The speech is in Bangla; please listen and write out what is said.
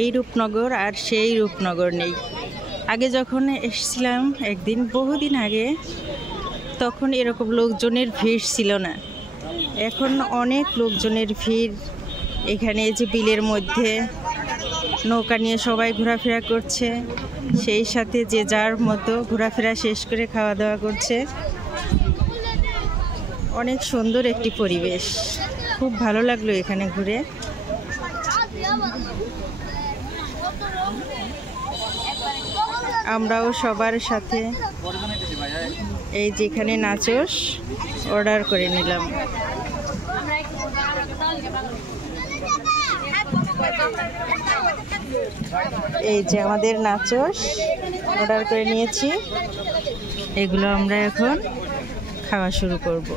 এই রূপনগর আর সেই রূপনগর নেই। আগে যখন এসেছিলাম একদিন, বহুদিন আগে, তখন এরকম লোকজনের ভিড় ছিল না। এখন অনেক লোকজনের ভিড়। এখানে যে বিলের মধ্যে নৌকা নিয়ে সবাই ঘোরাফেরা করছে, সেই সাথে যে যার মতো ঘোরাফেরা শেষ করে খাওয়া দাওয়া করছে। অনেক সুন্দর একটি পরিবেশ, খুব ভালো লাগলো এখানে ঘুরে। আমরাও সবার সাথে এই যেখানে নাচোস অর্ডার করে নিলাম। এই যে আমাদের নাচোস অর্ডার করে নিয়েছি, এগুলো আমরা এখন খাওয়া শুরু করব।